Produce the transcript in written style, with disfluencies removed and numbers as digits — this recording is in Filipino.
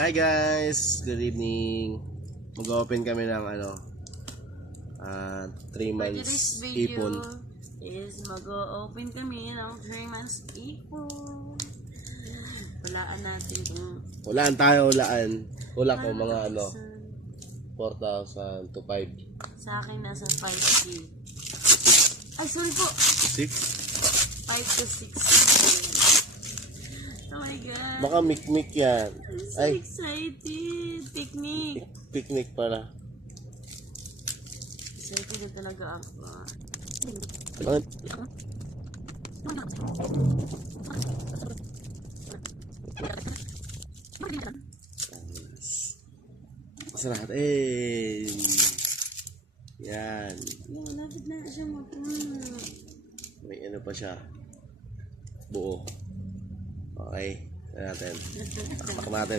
Hi guys, good evening. Mag-open kami ng 3 months ipon. Is mag-open kami ng 3 months ipon. Walaan natin kung Hulaan tayo, hulaan. Hula ko mga 4,000 to 5. sa akin nasa 5K. Ay, sorry po. 6? 5 to 6. Oh my God. Baka mikmik yan. I'm so Ay, excited. Picnic. picnic pala. Excited na talaga ako. Masaratin. Yan. Malapit na siya mapuno. May ano pa siya. Buo. Okay. Tignan natin. Takpak natin.